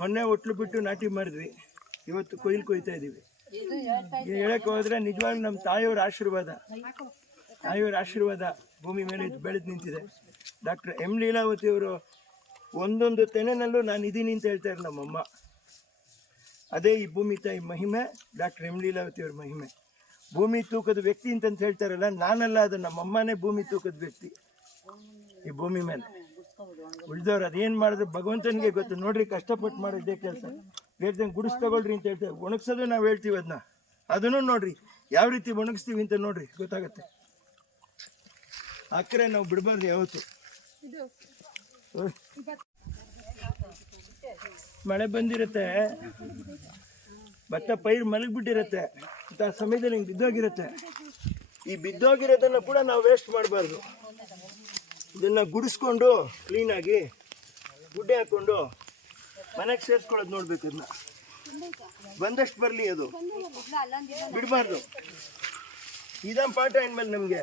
ಮೊನ್ನೆ ಒಟ್ಲು ಬಿಟ್ಟು ನಾಟಿ ಮಾಡಿದ್ವಿ. ಇವತ್ತು ಕೊಯ್ಲು ಕೊಯ್ತಾ ಇದ್ದೀವಿ ಹೇಳಕ್ಕೆ ಹೋದ್ರೆ ನಿಜವಾಗ್ಲೂ ನಮ್ಮ ತಾಯಿಯವ್ರ ಆಶೀರ್ವಾದ. ತಾಯಿಯವ್ರ ಆಶೀರ್ವಾದ ಭೂಮಿ ಮೇಲೆ ಇದು ಬೆಳೆದು ನಿಂತಿದೆ. ಡಾಕ್ಟರ್ ಎಂ ಲೀಲಾವತಿ ಅವರು ಒಂದೊಂದು ತೆನೆನಲ್ಲೂ ನಾನು ಇದೀನಿ ಅಂತ ಹೇಳ್ತಾರೆ ನಮ್ಮಮ್ಮ ಅದೇ ಈ ಭೂಮಿ ತಾಯಿ ಮಹಿಮೆ, ಡಾಕ್ಟರ್ ಎಂ ಲೀಲಾವತಿ ಅವ್ರ ಮಹಿಮೆ. ಭೂಮಿ ತೂಕದ ವ್ಯಕ್ತಿ ಅಂತಂತ ಹೇಳ್ತಾರಲ್ಲ, ನಾನಲ್ಲ ಅದು ನಮ್ಮಮ್ಮನೇ ಭೂಮಿ ತೂಕದ ವ್ಯಕ್ತಿ. ಈ ಭೂಮಿ ಮೇಲೆ. ಉಳಿದವ್ರು ಅದೇನು ಮಾಡಿದ್ರು ಭಗವಂತನಿಗೆ ಗೊತ್ತು. ನೋಡ್ರಿ ಕಷ್ಟಪಟ್ಟು ಮಾಡಿದ್ದೇ ಕೆಲಸ. ಬೇರೆ ಗುಡಿಸ್ ತಗೊಳ್ರಿ ಅಂತ ಹೇಳ್ತೇವೆ ಒಣಗ್ಸೋದು ನಾವು ಹೇಳ್ತೀವಿ ಅದನ್ನ ಅದನ್ನು ನೋಡ್ರಿ. ಯಾವ ರೀತಿ ಒಣಗಿಸ್ತೀವಿ ಅಂತ ನೋಡ್ರಿ. ಗೊತ್ತಾಗತ್ತೆ. ಅಕ್ಕರೆ ನಾವು ಬಿಡಬಾರ್ದು ಯಾವತ್ತು. ಮಳೆ ಬಂದಿರುತ್ತೆ. ಭತ್ತ ಪೈರು ಮಲಗಿಬಿಟ್ಟಿರುತ್ತೆ. ಅಂತ ಸಮಯದಲ್ಲಿ ಹಿಂಗೆ ಬಿದ್ದೋಗಿರುತ್ತೆ. ಈ ಬಿದ್ದೋಗಿರೋದನ್ನು ಕೂಡ ನಾವು ವೇಸ್ಟ್ ಮಾಡಬಾರ್ದು. ಇದನ್ನು ಗುಡಿಸ್ಕೊಂಡು ಕ್ಲೀನಾಗಿ ಗುಡ್ಡೆ ಹಾಕ್ಕೊಂಡು ಮನೆಗೆ ಸೇರಿಸ್ಕೊಳ್ಳೋದು ನೋಡ್ಬೇಕು ಅದನ್ನ ಬಂದಷ್ಟು ಬರಲಿ ಅದು. ಬಿಡಬಾರ್ದು. ಇದಂ ಪಾಠ ಇನ್ಮೇಲೆ ನಮಗೆ.